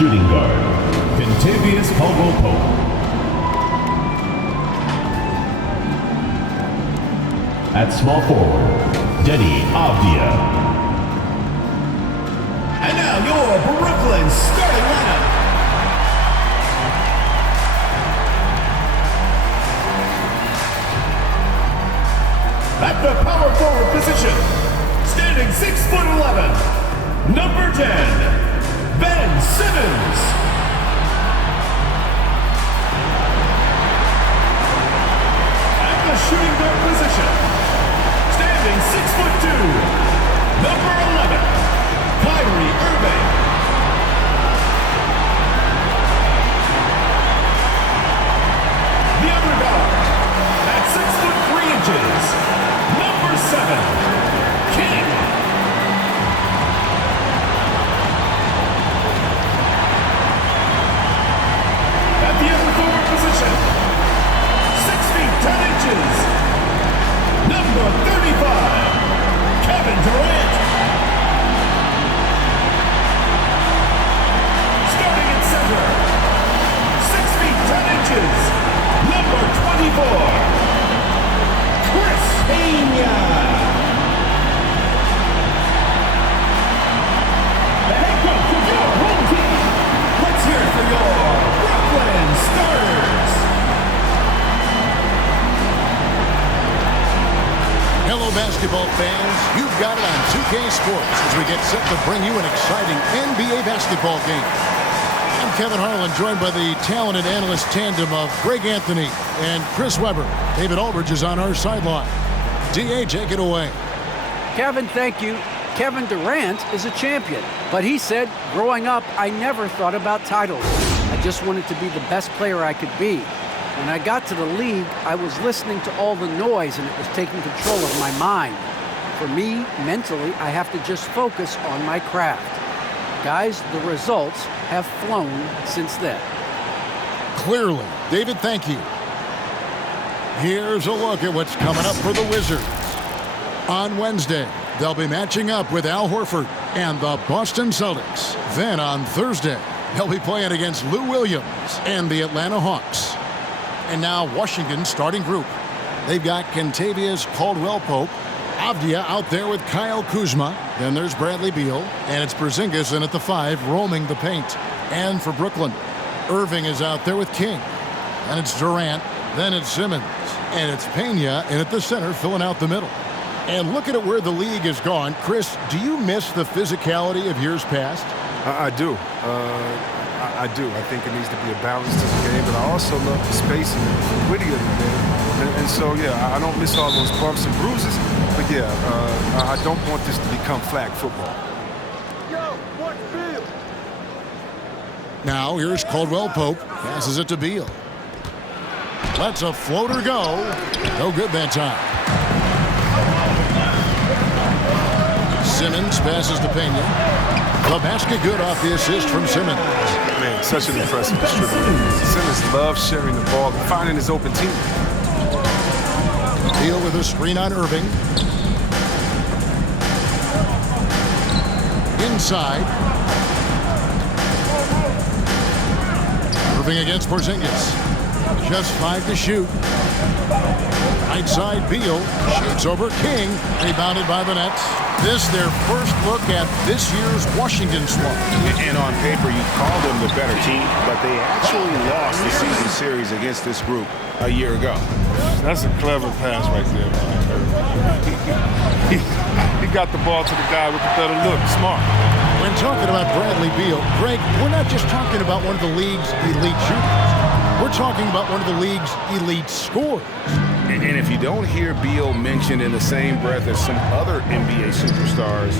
shooting guard, Kentavious Caldwell-Pope. At small forward, Denny Avdia. And now your Brooklyn starting lineup. At the power forward position, standing 6'11", number 10, Ben Simmons. At the shooting guard position, standing 6'2", number 11, Kyrie Irving. The other guard, at 6'3", number 7, King. At the other forward position, 6 feet 10 inches, number 35, Kevin Durant. Starting at center, 6 feet 10 inches, number 24, Chris Pena. The head coach of your home team. Let's hear it for your Brooklyn starters. Hello, basketball fans. You've got it on 2K Sports as we get set to bring you an exciting NBA basketball game. I'm Kevin Harlan, joined by the talented analyst tandem of Greg Anthony and Chris Webber. David Aldridge is on our sideline. D.A., take it away. Kevin, thank you. Kevin Durant is a champion, but he said, growing up, I never thought about titles. I just wanted to be the best player I could be. When I got to the league, I was listening to all the noise and it was taking control of my mind. For me, mentally, I have to just focus on my craft. Guys, the results have flown since then. Clearly. David, thank you. Here's a look at what's coming up for the Wizards. On Wednesday, they'll be matching up with Al Horford and the Boston Celtics. Then on Thursday, they'll be playing against Lou Williams and the Atlanta Hawks. And now Washington's starting group. They've got Kentavious Caldwell-Pope, Avdia out there with Kyle Kuzma. Then there's Bradley Beal, and it's Porzingis in at the 5, roaming the paint. And for Brooklyn, Irving is out there with King. And it's Durant, then it's Simmons, and it's Pena in at the center, filling out the middle. And looking at where the league has gone, Chris, do you miss the physicality of years past? I do. I do. I think it needs to be a balance to the game, but I also love the spacing and the fluidity of the game. And so, yeah, I don't miss all those bumps and bruises, but yeah, I don't want this to become flag football. Now here's Caldwell-Pope, passes it to Beal. Lets a floater go. No good that time. Simmons passes to Pena. The basket good off the assist from Simmons. Man, such an impressive distributor. Simmons loves sharing the ball and finding his open team. Beal with a screen on Irving. Inside. Irving against Porzingis. Just 5 to shoot. Right side, Beal shoots over King, rebounded by the Nets. This their first look at this year's Washington squad. And on paper, you called them the better team, but they actually lost the season series against this group a year ago. That's a clever pass right there, man. He got the ball to the guy with the better look. Smart. When talking about Bradley Beal, Greg, we're not just talking about one of the league's elite shooters. We're talking about one of the league's elite scorers. And if you don't hear Beal mentioned in the same breath as some other NBA superstars,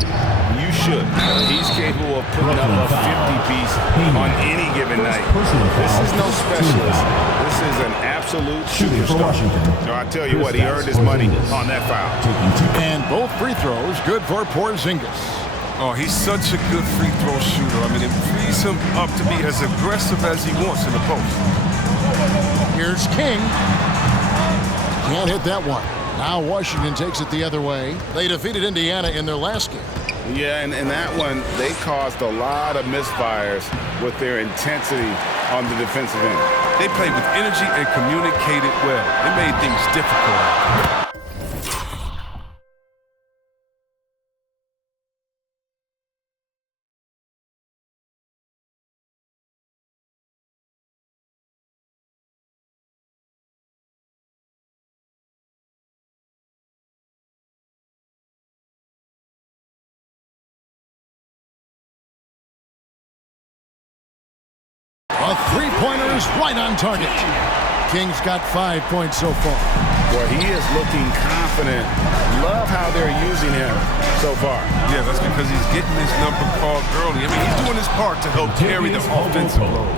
you should. He's capable of putting up a 50-piece on any given night. This is no specialist. This is an absolute superstar. So I tell you what, he earned his money on that foul. And both free throws good for Porzingis. Oh, he's such a good free throw shooter. I mean, it frees him up to be as aggressive as he wants in the post. Here's King. Can't hit that one. Now Washington takes it the other way. They defeated Indiana in their last game. Yeah, and in that one, they caused a lot of misfires with their intensity on the defensive end. They played with energy and communicated well. It made things difficult. A three-pointer is right on target. King's got 5 points so far. Boy, he is looking confident. Love how they're using him so far. Yeah, that's because he's getting his number called early. I mean, he's doing his part to help carry the offensive load.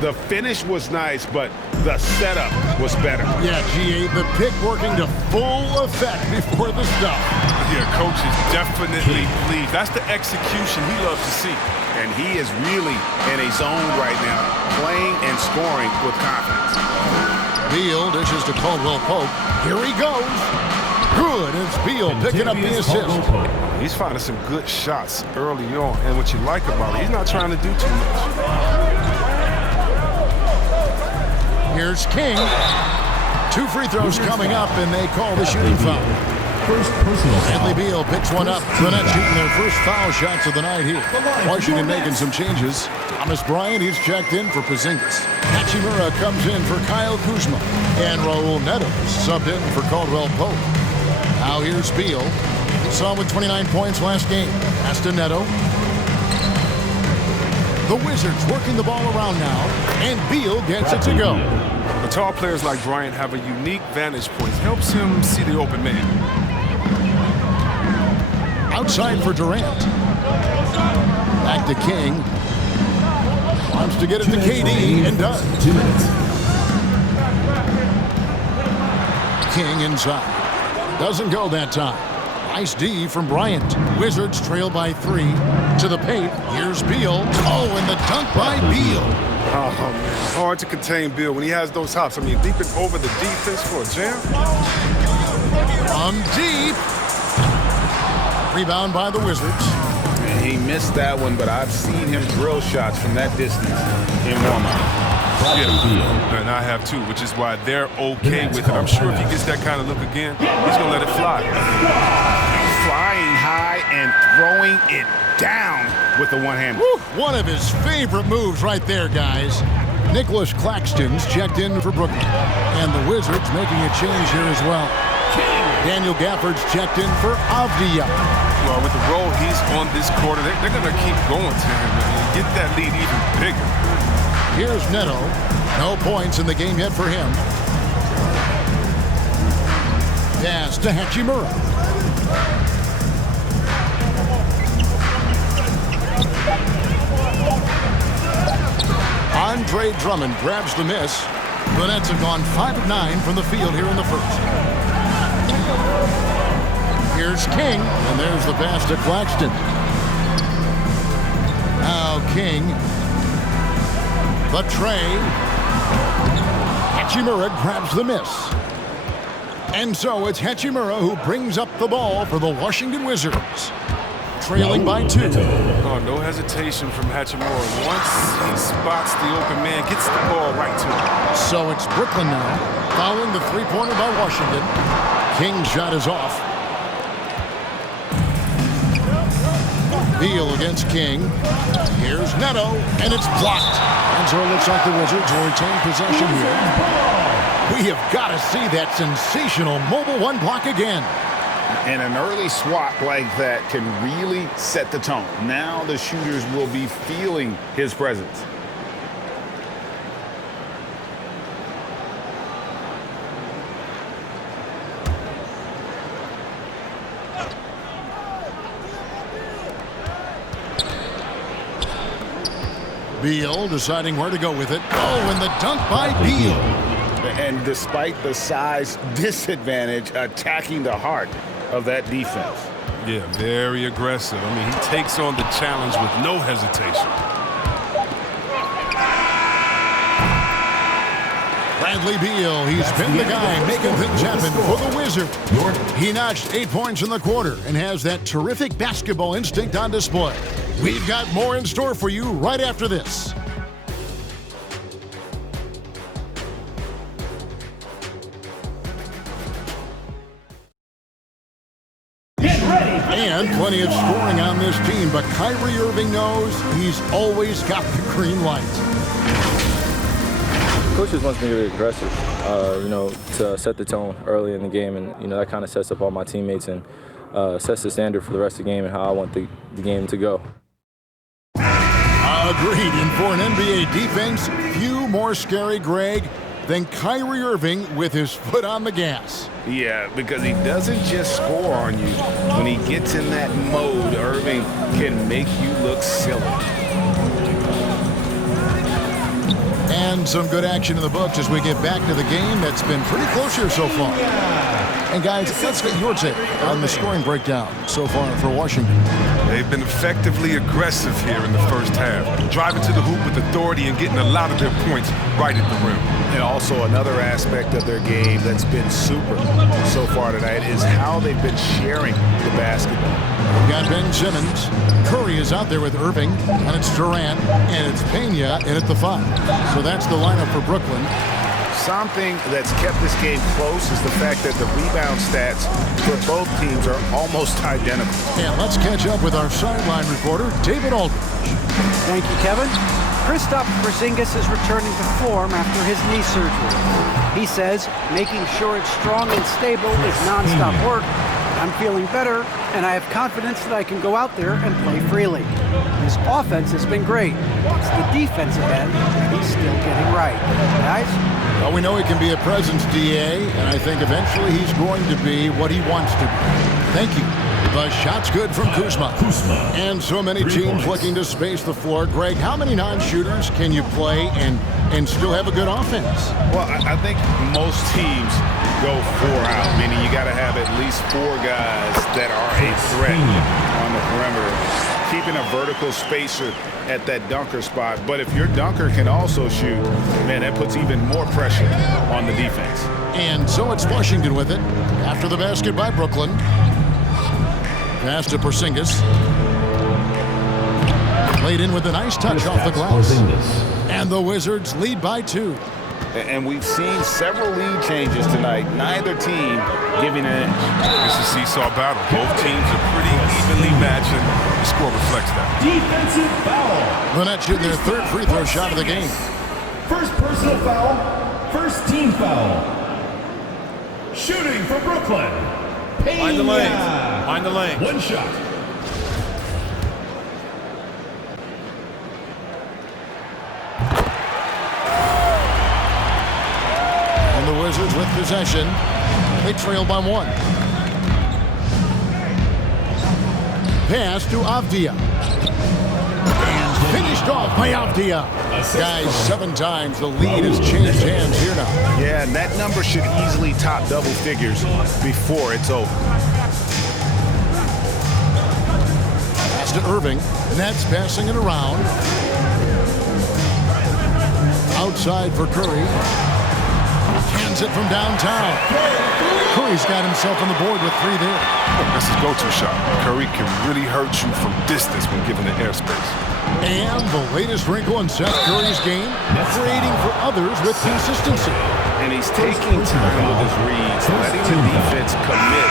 The finish was nice, but the setup was better. Yeah, GA, the pick working to full effect before the stop. Yeah, coach is definitely pleased. That's the execution he loves to see. And he is really in a zone right now, playing and scoring with confidence. Beal dishes to Caldwell Pope. Here he goes. Good. It's Beal picking up the assist. He's finding some good shots early on. And what you like about it, he's not trying to do too much. Here's King. 2 free throws coming up, and they call the shooting foul. First personal Bradley foul. Beal picks one up. The Nets shooting their first foul shots of the night here. Washington making some changes. Thomas Bryant, he's checked in for Porzingis. Hachimura comes in for Kyle Kuzma. And Raul Neto subbed in for Caldwell Pope. Now here's Beal. Saw him with 29 points last game. Pass to Neto. The Wizards working the ball around now. And Beal gets it to go. The tall players like Bryant have a unique vantage point. Helps him see the open man. Outside for Durant. Back to King. Wants to get it to KD and does. 2 minutes. King inside. Doesn't go that time. Nice D from Bryant. Wizards trail by 3. To the paint. Here's Beal. Oh, and the dunk by Beal. Oh, man. Hard to contain Beal when he has those hops. I mean, leaping over the defense for a jam. From deep. Rebound by the Wizards. And he missed that one, but I've seen him drill shots from that distance in warm-up. Yeah, and I have too, which is why they're okay with it. I'm sure if he gets that kind of look again, he's going to let it fly. Flying high and throwing it down with the one-hand. One of his favorite moves right there, guys. Nicholas Claxton's checked in for Brooklyn. And the Wizards making a change here as well. Daniel Gafford's checked in for Avdia. Well, with the role he's on this quarter, they're going to keep going to him and get that lead even bigger. Here's Neto. No points in the game yet for him. Pass to Hachimura. Andre Drummond grabs the miss. The Nets have gone 5 of 9 from the field here in the first. Here's King, and there's the pass to Claxton. Now King. The tray. Hachimura grabs the miss. And so it's Hachimura who brings up the ball for the Washington Wizards. Trailing by 2. Oh, no hesitation from Hachimura. Once he spots the open man, gets the ball right to him. So it's Brooklyn now, following the three-pointer by Washington. King's shot is off. Beal against King. Here's Neto, and it's blocked. And so it looks like the Wizards will retain possession here. We have got to see that sensational mobile one block again. And an early swat like that can really set the tone. Now the shooters will be feeling his presence. Beal deciding where to go with it. Oh, and the dunk by Beal. And despite the size disadvantage, attacking the heart of that defense. Yeah, very aggressive. I mean, he takes on the challenge with no hesitation. Bradley Beal, he's been the guy making things happen for the Wizards. He notched 8 points in the quarter and has that terrific basketball instinct on display. We've got more in store for you right after this. And plenty of scoring on this team, but Kyrie Irving knows he's always got the green light. Coach just wants me to be aggressive, to set the tone early in the game, and that kind of sets up all my teammates and sets the standard for the rest of the game and how I want the game to go. Agreed, and for an NBA defense, few more scary, Greg, than Kyrie Irving with his foot on the gas. Yeah, because he doesn't just score on you. When he gets in that mode, Irving can make you look silly. And some good action in the books as we get back to the game that's been pretty close here so far. And guys, let's get your take on the scoring breakdown so far for Washington. They've been effectively aggressive here in the first half, driving to the hoop with authority and getting a lot of their points right at the rim. And also another aspect of their game that's been super so far tonight is how they've been sharing the basketball. We've got Ben Simmons. Curry is out there with Irving, and it's Durant, and it's Pena in at the 5. So that's the lineup for Brooklyn. Something that's kept this game close is the fact that the rebound stats for both teams are almost identical. And let's catch up with our sideline reporter, David Aldridge. Thank you, Kevin. Kristaps Porzingis is returning to form after his knee surgery. He says making sure it's strong and stable is nonstop work. I'm feeling better, and I have confidence that I can go out there and play freely. His offense has been great. It's the defensive end that he's still getting right. Guys? Well, we know he can be a presence, DA, and I think eventually he's going to be what he wants to be. Thank you. The shot's good from Kuzma. And so many teams looking to space the floor. Greg, how many non-shooters can you play and still have a good offense? Well, I think most teams go 4 out, meaning you got to have at least 4 guys that are a threat on the perimeter, keeping a vertical spacer at that dunker spot. But if your dunker can also shoot, man, that puts even more pressure on the defense. And so it's Washington with it. After the basket by Brooklyn. Pass to Porzingis. Played in with a nice touch off the glass. And the Wizards lead by 2. And we've seen several lead changes tonight. Neither team giving an inch. It's a seesaw battle. Both teams are pretty evenly matched, and the score reflects that. Defensive foul. The Nets shooting their 3rd free throw shot of the game. First personal foul. First team foul. Shooting for Brooklyn. Find the lane. Find the lane. 1 shot. And the Wizards with possession. They trail by 1. Pass to Avdia. And finished off by Avdia. Guys, 7 times the lead has changed hands here now. Yeah, and that number should easily top double figures before it's over. Pass to Irving. Nets passing it around. Outside for Curry. Hands it from downtown. Curry's got himself on the board with 3 there. That's his go-to shot. Curry can really hurt you from distance when given the airspace. And the latest wrinkle in Seth Curry's game, creating for others with consistency. And he's taking time with his reads, letting the defense commit,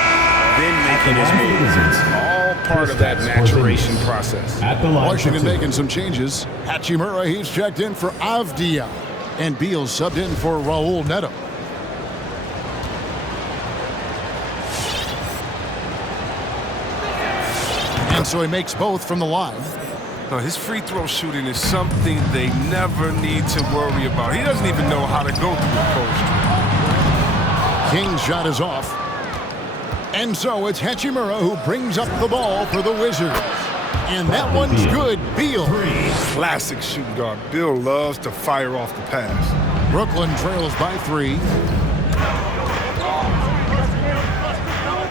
then making his moves. It's all part of that maturation process. Washington making some changes. Hachimura, he's checked in for Avdia. And Beal subbed in for Raul Neto. And so he makes both from the line. Now, his free throw shooting is something they never need to worry about. He doesn't even know how to go through the post. King's shot is off. And so it's Hachimura who brings up the ball for the Wizards. And that one's good. Beal. Classic shooting guard. Bill loves to fire off the pass. Brooklyn trails by 3.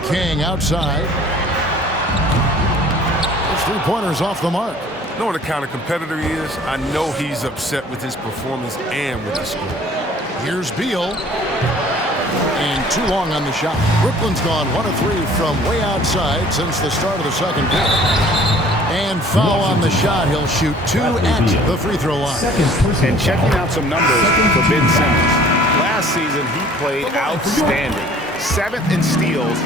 King outside. His 3-pointers off the mark. Knowing the kind of competitor he is, I know he's upset with his performance and with the score. Here's Beal. And too long on the shot. Brooklyn's gone 1 of 3 from way outside since the start of the second quarter. And foul on the shot. He'll shoot 2 at the free throw line. And checking out some numbers for Ben Simmons. Last season, he played outstanding. 7th in steals,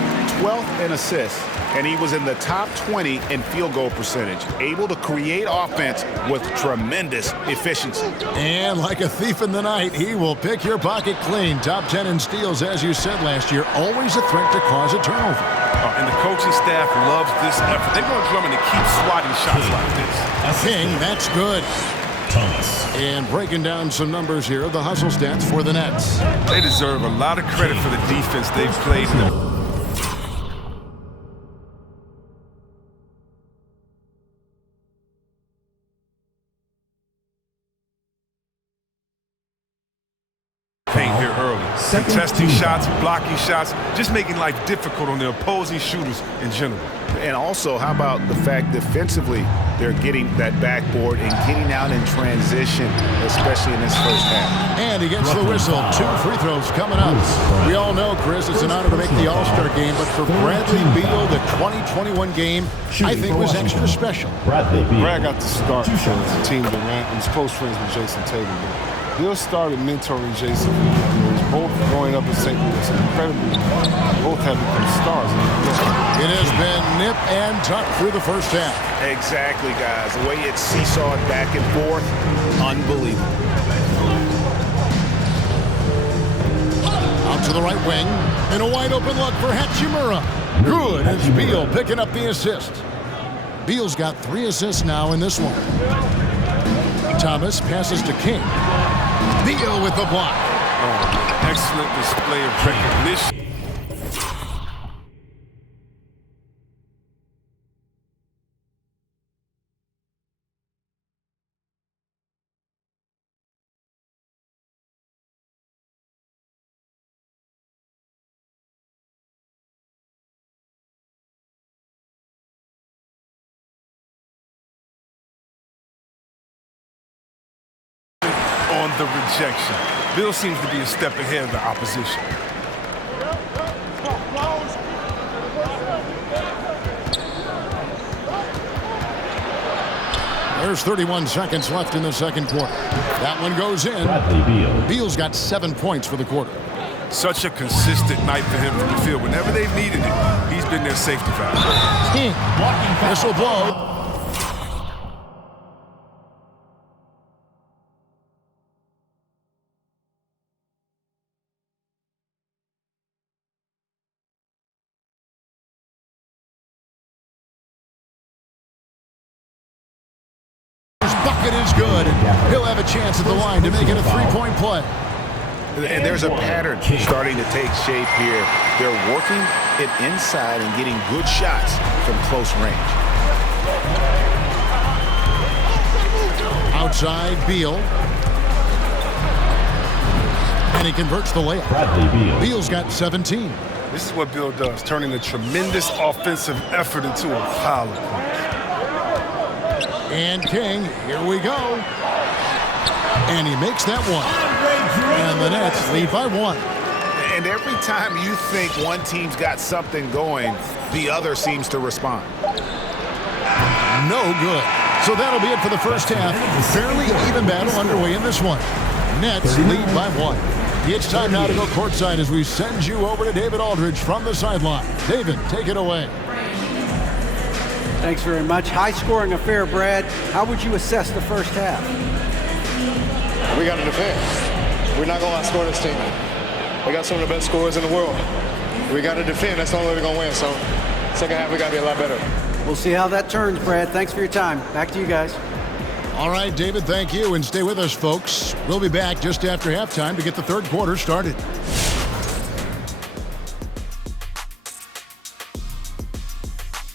12th in assists, and he was in the top 20 in field goal percentage. Able to create offense with tremendous efficiency. And like a thief in the night, he will pick your pocket clean. Top 10 in steals, as you said last year. Always a threat to cause a turnover. And the coaching staff loves this effort. They want Drummond to keep swatting shots like this. King, that's good. Thomas. And breaking down some numbers here, the hustle stats for the Nets. They deserve a lot of credit for the defense they've played in the paint here early. Contesting shots, blocking shots, just making life difficult on the opposing shooters in general. And also, how about the fact defensively, they're getting that backboard and getting out in transition, especially in this first half. And he gets the whistle. 2 free throws coming up. We all know, Chris, it's an honor to make the All-Star game, but for Bradley Beal, the 2021 game, I think was extra special. Brad got to start for the team Durant and was close friends with Jason Tatum. Bill started mentoring Jason. Both growing up in St. Louis, incredibly. Both have become stars. It has been nip and tuck through the first half. Exactly, guys. The way it's seesawed back and forth, unbelievable. Out to the right wing, and a wide open look for Hachimura. Good as Beal picking up the assist. Beal's got 3 assists now in this one. Thomas passes to King. Beal with the block. Excellent display of recognition. On the rejection. Bill seems to be a step ahead of the opposition. There's 31 seconds left in the second quarter. That one goes in. Beal's got 7 points for the quarter. Such a consistent night for him from the field. Whenever they've needed it, he's been their safety valve. King, whistle blow. Bucket is good. He'll have a chance at the line to make it a 3-point play. And there's a pattern starting to take shape here. They're working it inside and getting good shots from close range. Outside, Beal. And he converts the layup. Beal's got 17. This is what Bill does, turning a tremendous offensive effort into a pile of points. And King, here we go. And he makes that one. And the Nets lead by 1. And every time you think one team's got something going, the other seems to respond. No good. So that'll be it for the first half. Fairly even battle underway in this one. Nets lead by 1. It's time now to go courtside as we send you over to David Aldridge from the sideline. David, take it away. Thanks very much. High-scoring affair, Brad. How would you assess the first half? We got to defend. We're not going to outscore this team. We got some of the best scorers in the world. We got to defend. That's the only way we're going to win. So, second half, we got to be a lot better. We'll see how that turns, Brad. Thanks for your time. Back to you guys. All right, David, thank you. And stay with us, folks. We'll be back just after halftime to get the third quarter started.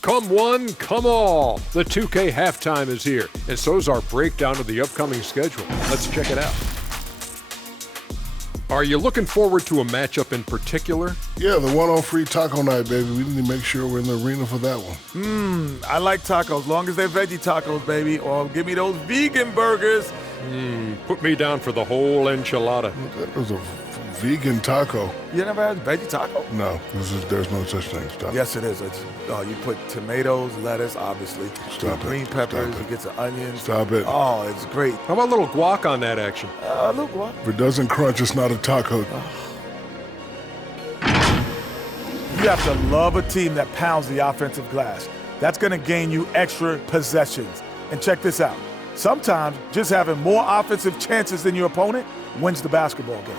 Come one, come all. The 2K halftime is here, and so is our breakdown of the upcoming schedule. Let's check it out. Are you looking forward to a matchup in particular? Yeah, the one on free taco night, baby. We need to make sure we're in the arena for that one. I like tacos, long as they're veggie tacos, baby. Or give me those vegan burgers. Put me down for the whole enchilada. That was a vegan taco. You never had a veggie taco? No, there's no such thing. Stop. Yes, it is. You put tomatoes, lettuce, obviously. Stop it. Green peppers. Stop it. You get some onions. Stop it. Oh, it's great. How about a little guac on that action? A little guac. If it doesn't crunch, it's not a taco. You have to love a team that pounds the offensive glass. That's going to gain you extra possessions. And check this out. Sometimes just having more offensive chances than your opponent wins the basketball game.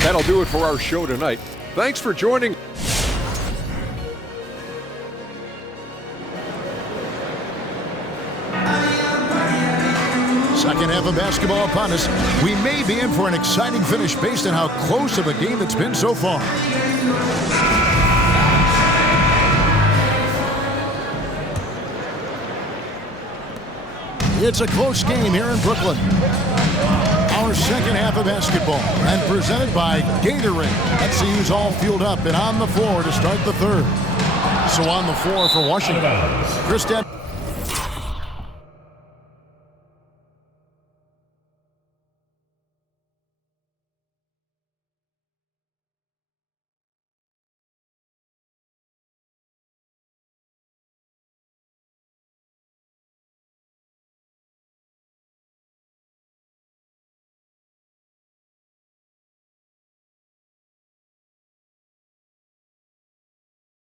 That'll do it for our show tonight. Thanks for joining. Second half of basketball upon us. We may be in for an exciting finish based on how close of a game it's been so far. It's a close game here in Brooklyn. Our second half of basketball, and presented by Gatorade. Let's see who's all fueled up and on the floor to start the third. So on the floor for Washington, Kristaps.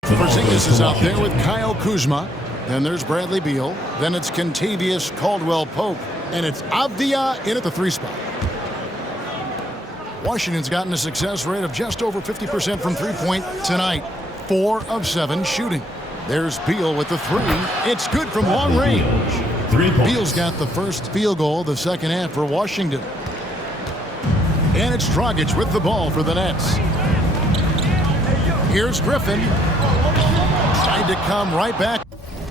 Porzingis is out there with Kyle Kuzma. Then there's Bradley Beal. Then it's Kentavious Caldwell-Pope. And it's Avdia in at the 3 spot. Washington's gotten a success rate of just over 50% from three-point tonight. 4 of 7 shooting. There's Beal with the 3. It's good from long range. 3 points. Beal's got the first field goal of the second half for Washington. And it's Dragic with the ball for the Nets. Here's Griffin. Tried to come right back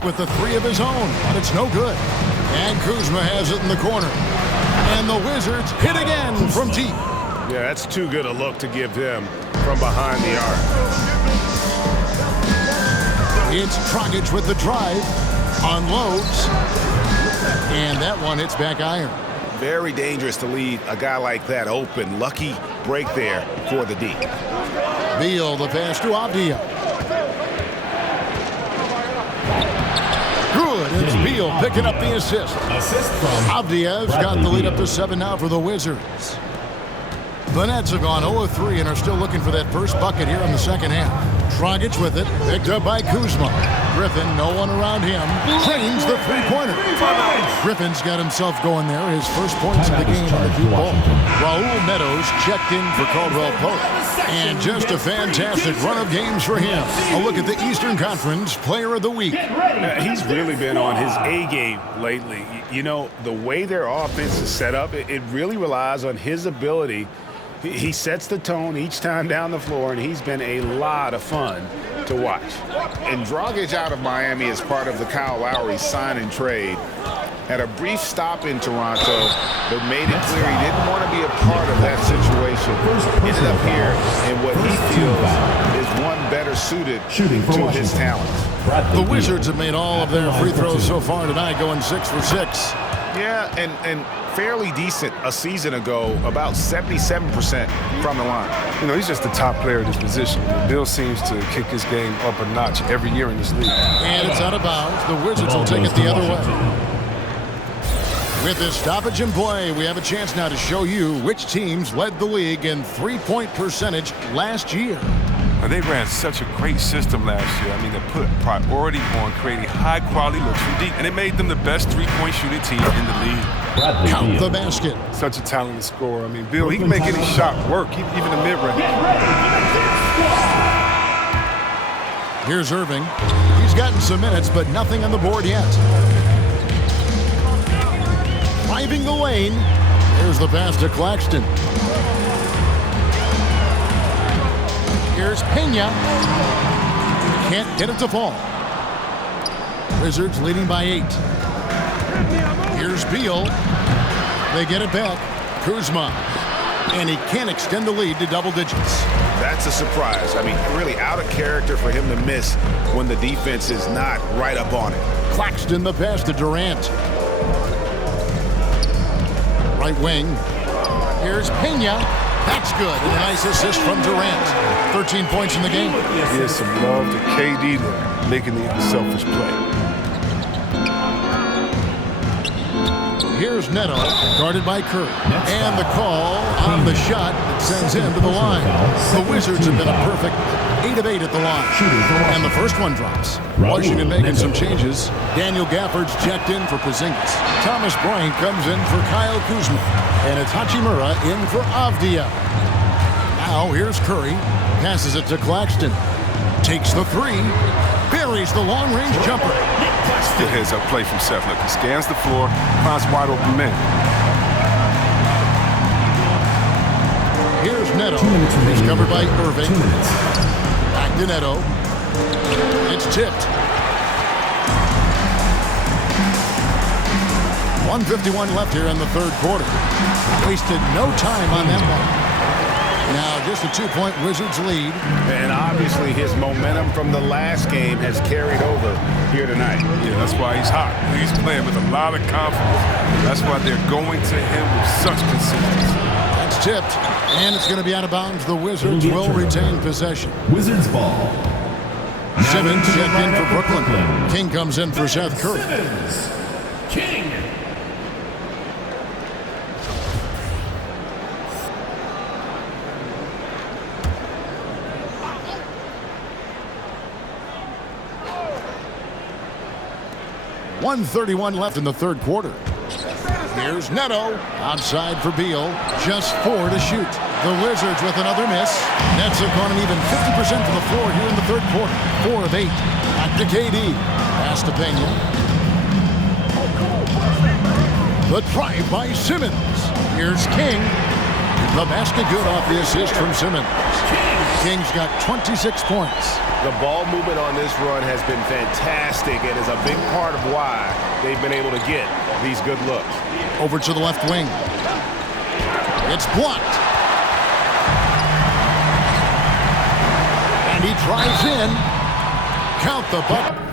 with the 3 of his own, but it's no good. And Kuzma has it in the corner. And the Wizards hit again from deep. Yeah, that's too good a look to give him from behind the arc. It's Dragic with the drive. Unloads. And that one hits back iron. Very dangerous to leave a guy like that open. Lucky break there for the D. Beal, the pass to Avdia. Good. It's Beal picking up the assist. Avdia's got the lead up to 7 now for the Wizards. The Nets have gone 0-3 and are still looking for that first bucket here in the second half. Dragic with it, picked up by Kuzma. Griffin, no one around him, drains the 3-pointer. Griffin's got himself going there, his first points of the game on the deep ball. Raul Meadows checked in for Caldwell-Pope. And just a fantastic run of games for him. A look at the Eastern Conference Player of the Week. He's really been on his A game lately. You know, the way their offense is set up, it really relies on his ability. He sets the tone each time down the floor, and he's been a lot of fun to watch. And Dragic out of Miami as part of the Kyle Lowry sign and trade. Had a brief stop in Toronto, but made it clear he didn't want to be a part of that situation. Ended up here in what he feels is one better suited to his talent. The Wizards have made all of their free throws so far tonight, going 6 for 6. Yeah, and fairly decent a season ago, about 77% from the line. You know, he's just the top player at his position. Bill seems to kick his game up a notch every year in this league. And it's out of bounds. The Wizards will take it the other way. With this stoppage in play, we have a chance now to show you which teams led the league in three-point percentage last year. And they ran such a great system last year. I mean, they put priority on creating high-quality looks from deep, and it made them the best three-point shooting team in the league. Count the basket. Such a talented scorer. I mean, Bill, he can make any shot work, even the mid-range. Here's Irving. He's gotten some minutes, but nothing on the board yet. Driving the lane. Here's the pass to Claxton. Here's Pena. Can't get it to fall. Wizards leading by 8. Here's Beal. They get it back. Kuzma. And he can't extend the lead to double digits. That's a surprise. I mean, really out of character for him to miss when the defense is not right up on it. Claxton the pass to Durant. Right wing. Here's Pena. That's good. And a nice assist from Durant. 13 points in the game. Here's some love to KD there, making the unselfish play. Here's Neto, guarded by Kerr. And the call on the shot that sends him to the line. The Wizards have been a perfect 8 of 8 at the line. And the first one drops. Washington making some changes. Daniel Gafford's checked in for Porzingis. Thomas Bryant comes in for Kyle Kuzma. And it's Hachimura in for Avdia. Now here's Curry. Passes it to Claxton. Takes the 3. Buries the long-range jumper. Good heads-up play from Seth. Look, he scans the floor, finds wide open men. Here's Neto. He's covered by Irving. Back to Neto. It's tipped. 1:51 left here in the third quarter. Wasted no time on that one. Now just a 2-point Wizards lead. And obviously his momentum from the last game has carried over here tonight. Yeah, that's why he's hot. He's playing with a lot of confidence. That's why they're going to him with such consistency. That's tipped. And it's going to be out of bounds. The Wizards will retain possession. Wizards ball. Simmons checked in for Brooklyn. King comes in for Seth Curry. Simmons. King. .131 left in the third quarter. Here's Neto. Outside for Beal. Just 4 to shoot. The Wizards with another miss. Nets have gone an even 50% to the floor here in the third quarter. 4 of 8. Back to KD. Pass to Pena. The drive by Simmons. Here's King. The basket good off the assist from Simmons. King's got 26 points. The ball movement on this run has been fantastic and is a big part of why they've been able to get these good looks. Over to the left wing. It's blocked. And he drives in. Count the bucket.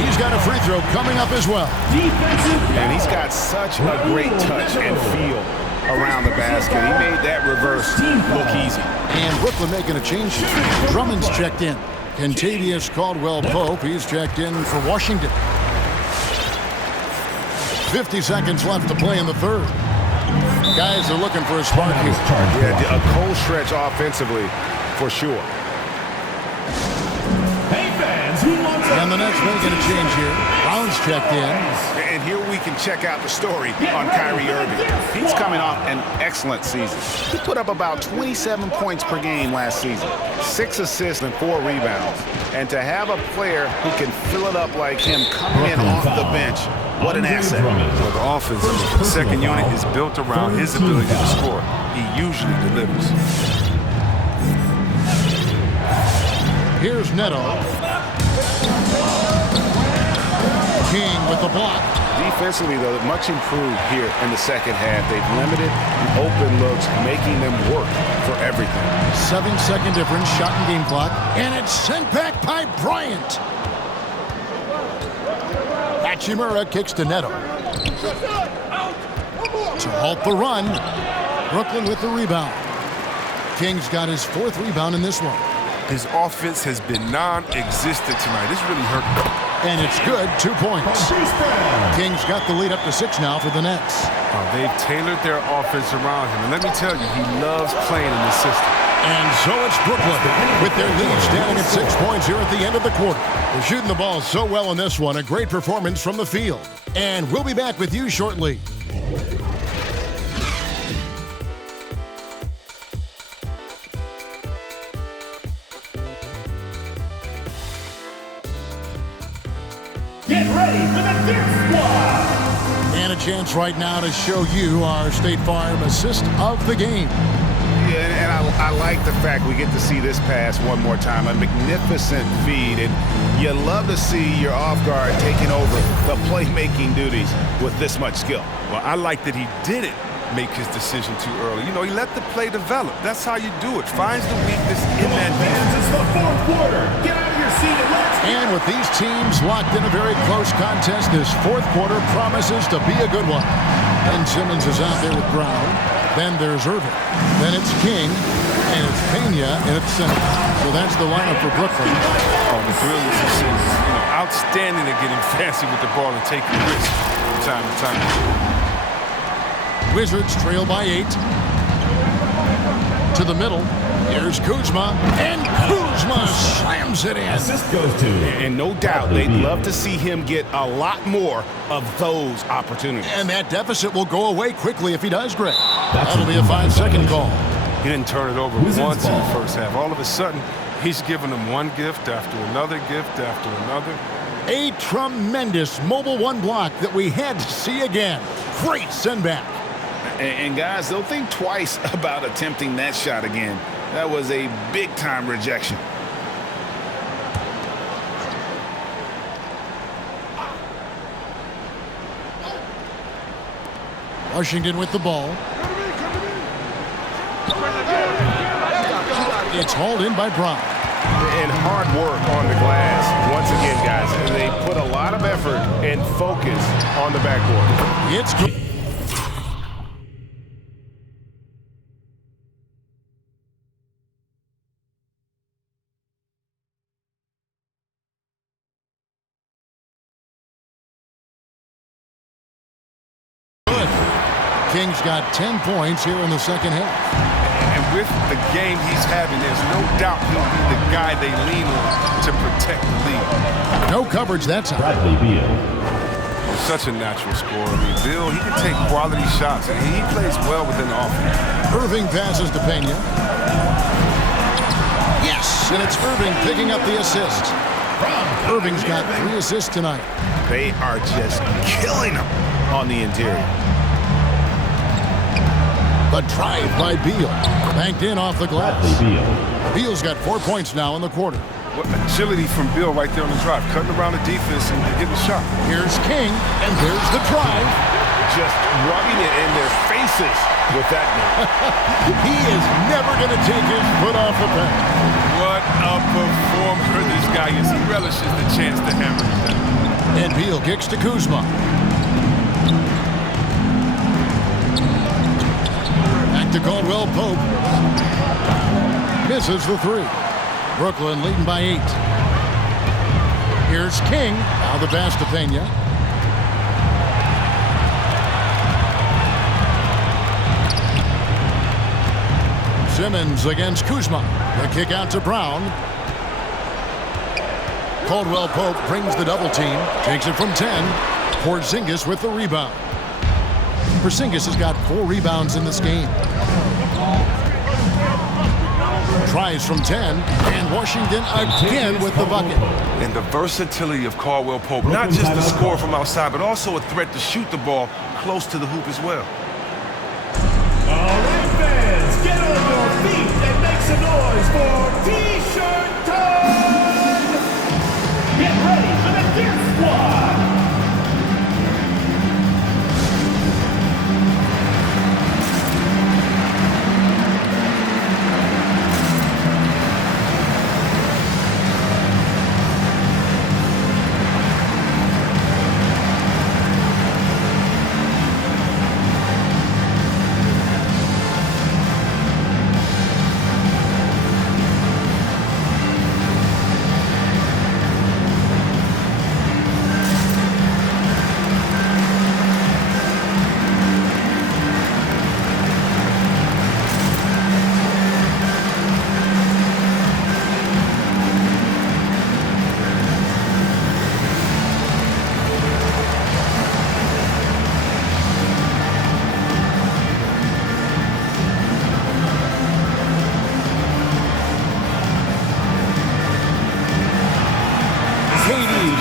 He's got a free throw coming up as well. And he's got such a great touch and feel around the basket. He made that reverse look easy. And Brooklyn making a change. Drummond's checked in. Kentavious Caldwell-Pope, he's checked in for Washington. 50 seconds left to play in the third. Guys are looking for a spark here. Yeah, a cold stretch offensively for sure. And And the Nets making a change here. Brown's checked in. And here we can check out the story on Kyrie Irving. He's coming off an excellent season. He put up about 27 points per game last season, 6 assists and 4 rebounds. And to have a player who can fill it up like him coming in off the bench, what an asset. Well, the offense, the second unit is built around his ability to score. He usually delivers. Here's Neto. King with the block. Defensively, though, much improved here in the second half. They've limited the open looks, making them work for everything. 7-second difference, shot and game clock. And it's sent back by Bryant. Hachimura kicks to Neto. To halt the run. Brooklyn with the rebound. King's got his 4th rebound in this one. His offense has been non-existent tonight. This really hurt him. And it's good, 2 points. King's got the lead up to 6 now for the Nets. They've tailored their offense around him. And let me tell you, he loves playing in this system. And so it's Brooklyn with their lead standing at 6 points here at the end of the quarter. They're shooting the ball so well in this one. A great performance from the field. And we'll be back with you shortly. Get ready for the Dip Squad! And a chance right now to show you our State Farm assist of the game. Yeah, and I like the fact we get to see this pass one more time. A magnificent feed, and you love to see your off guard taking over the playmaking duties with this much skill. Well, I like that he didn't make his decision too early. You know, he let the play develop. That's how you do it. Finds the weakness in that defense. It's the 4th quarter. Get out of your seat and let's go. And with these teams locked in a very close contest, this 4th quarter promises to be a good one. And Simmons is out there with Brown. Then there's Irving. Then it's King. And it's Pena in its center. So that's the lineup for Brooklyn. Oh, the brilliance of Simmons. You know, outstanding at getting fancy with the ball and taking risks from time to time. Wizards trail by 8. To the middle. Here's Kuzma. And Kuzma slams it in. Assist goes to. And no doubt they'd love to see him get a lot more of those opportunities. And that deficit will go away quickly if he does, Greg. That'll be a 5-second call. He didn't turn it over once in the first half. All of a sudden, he's giving them one gift after another gift after another. A tremendous Mobile One block that we had to see again. Great send back. And guys, they'll think twice about attempting that shot again. That was a big-time rejection. Washington with the ball. It's hauled in by Brown. And hard work on the glass. Once again, guys, and they put a lot of effort and focus on the backboard. It's good. King's got 10 points here in the second half. And with the game he's having, there's no doubt he'll be the guy they lean on to protect the lead. No coverage that time. Bradley Beal. Such a natural scorer. I mean, Bill, he can take quality shots, and he plays well within the offense. Irving passes to Pena. Yes, and it's Irving picking up the assist. Irving's got 3 assists tonight. They are just killing them on the interior. The drive by Beal. Banked in off the glass. Beal. Beal's got 4 points now in the quarter. What agility from Bill right there on the drive. Cutting around the defense and getting the shot. Here's King, and there's the drive. Just rubbing it in their faces with that one. He is never going to take his foot off the pedal. What a performer this guy is. He relishes the chance to hammer it down. And Beal kicks to Kuzma. To Caldwell Pope. Misses the 3. Brooklyn leading by 8. Here's King. Now the pass to Pena. Simmons against Kuzma. The kick out to Brown. Caldwell Pope brings the double team, takes it from 10. Porzingis with the rebound. Porzingis has got 4 rebounds in this game. Tries from 10, and Washington again with the bucket. And the versatility of Caldwell Pope, not just to score from outside, but also a threat to shoot the ball close to the hoop as well. All right, fans, get on your feet and make some noise for T-shirt time! Get ready for the Gear Squad!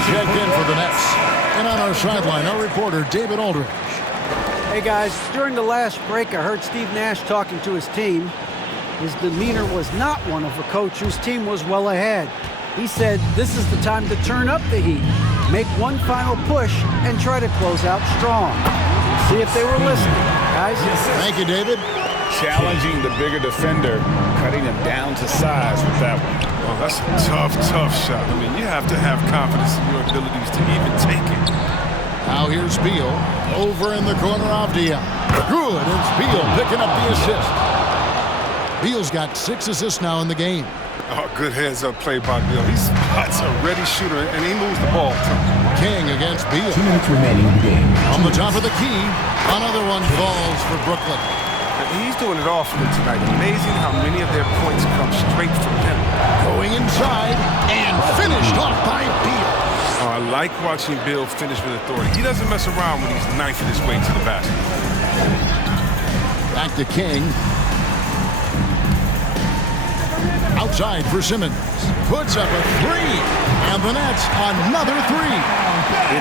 Checked in for the Nets. And on our sideline, our reporter, David Aldridge. Hey guys, during the last break, I heard Steve Nash talking to his team. His demeanor was not one of a coach whose team was well ahead. He said this is the time to turn up the heat, make one final push, and try to close out strong. See if they were listening, guys. Thank you, David. Challenging the bigger defender, cutting him down to size with that one. Oh, that's a tough, tough shot. I mean, you have to have confidence in your abilities to even take it. Now here's Beal over in the corner of Dia. Good, it's Beal picking up the assist. Beal's got 6 assists now in the game. Oh, good heads-up play by Beal. He's a ready shooter, and he moves the ball, too. King against Beal. 2 minutes remaining in the game. On the top of the key, another one falls for Brooklyn. He's doing it all for them tonight. Amazing how many of their points come straight from him. Going inside and finished off by Beal. Oh, I like watching Beal finish with authority. He doesn't mess around when he's knifing his way to the basket. Back to King. Outside for Simmons. Puts up a 3. And the Nets another 3.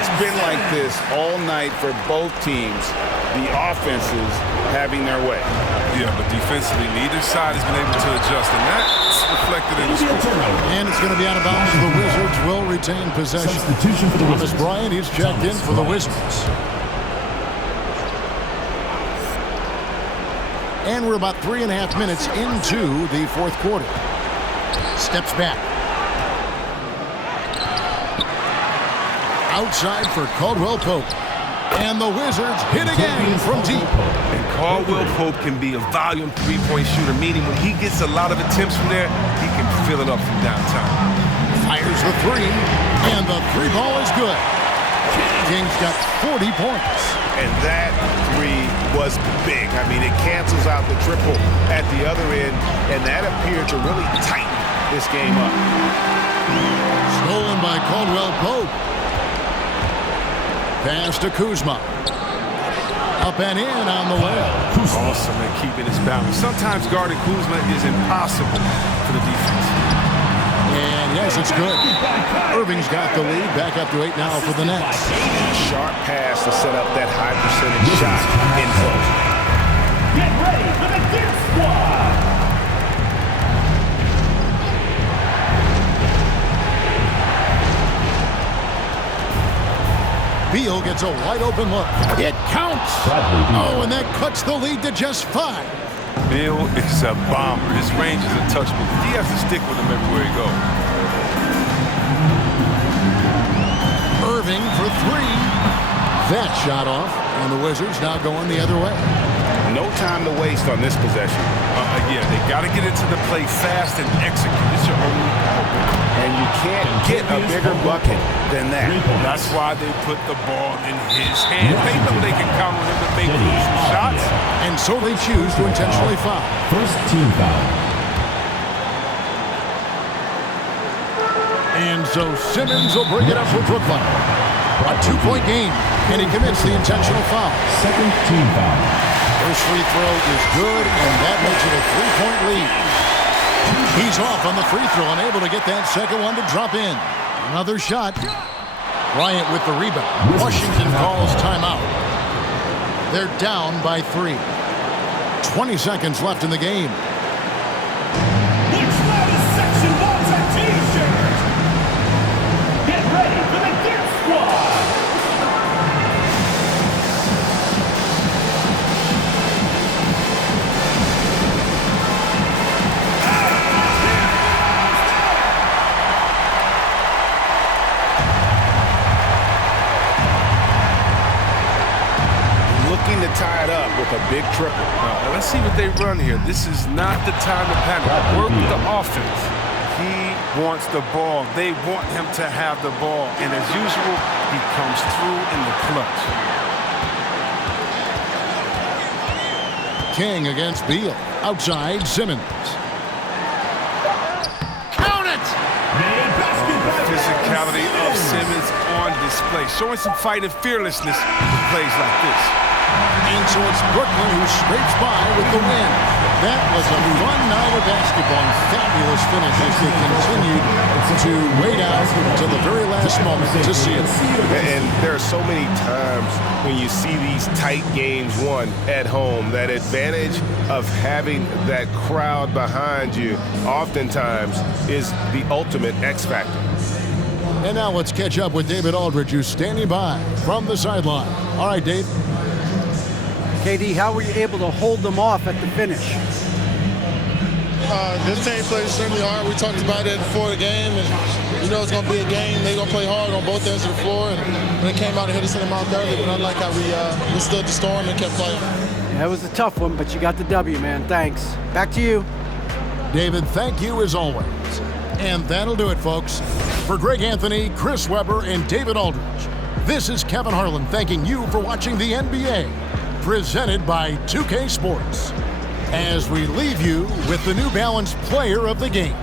It's been like this all night for both teams. The offenses having their way. Yeah, but defensively, neither side has been able to adjust, and that's reflected in the score. And it's going to be out of bounds. The Wizards will retain possession. Substitution for the Thomas Wizards. Bryant, he's checked in for the Wizards. And we're about 3.5 minutes into the fourth quarter. Steps back. Outside for Caldwell Pope. And the Wizards hit again from deep. And Caldwell Pope can be a volume 3-point shooter, meaning when he gets a lot of attempts from there, he can fill it up from downtown. Fires the 3, and the 3 ball is good. King's got 40 points. And that 3 was big. I mean, it cancels out the triple at the other end, and that appeared to really tighten this game up. Stolen by Caldwell Pope. Pass to Kuzma. Up and in on the way. Awesome at keeping his balance. Sometimes guarding Kuzma is impossible for the defense. And yes, it's good. Irving's got the lead. Back up to 8 now for the Nets. Sharp pass to set up that high percentage shot in close. Get ready for the Gear Squad! Beal gets a wide open look. It counts. Oh, and that cuts the lead to just 5. Beal is a bomber. His range is untouchable. He has to stick with him everywhere he goes. Irving for 3. That shot off, and the Wizards now going the other way. No time to waste on this possession. Yeah, they got to get into the play fast and execute. It's your only hope. And you can't get a bigger bucket than that. That's why they put the ball in his hands. They know they can count on him to make crucial shots. And so they choose to intentionally foul. First team foul. And so Simmons will bring it up for Brooklyn. A 2-point game, and he commits the intentional foul. Second team foul. First free throw is good, and that makes it a 3-point lead. He's off on the free throw, unable to get that second one to drop in. Another shot. Bryant with the rebound. Washington calls timeout. They're down by 3. 20 seconds left in the game. Which latest section wants a T-shirt? Get ready for the Gear Squad. Looking to tie it up with a big triple. Let's see what they run here. This is not the time to panic. Work the offense. He wants the ball. They want him to have the ball. And as usual, he comes through in the clutch. King against Beal. Outside, Simmons. Count it! The physicality of Simmons on display. Showing some fight and fearlessness with plays like this. And so it's Brooklyn who scrapes by with the win. That was a fun night of basketball and fabulous finish as they continued to wait out until the very last moment to see it. And there are so many times when you see these tight games won at home, that advantage of having that crowd behind you oftentimes is the ultimate X factor. And now let's catch up with David Aldridge, who's standing by from the sideline. All right, Dave. KD, how were you able to hold them off at the finish? This team plays extremely hard. We talked about it before the game, and you know it's going to be a game. They're going to play hard on both ends of the floor, and when they came out and hit us in the mouth early, but I like how we withstood the storm and kept playing. Yeah, it was a tough one, but you got the W, man. Thanks. Back to you. David, thank you as always. And that'll do it, folks. For Greg Anthony, Chris Webber, and David Aldridge, this is Kevin Harlan thanking you for watching the NBA, presented by 2K Sports, as we leave you with the New Balance Player of the Game.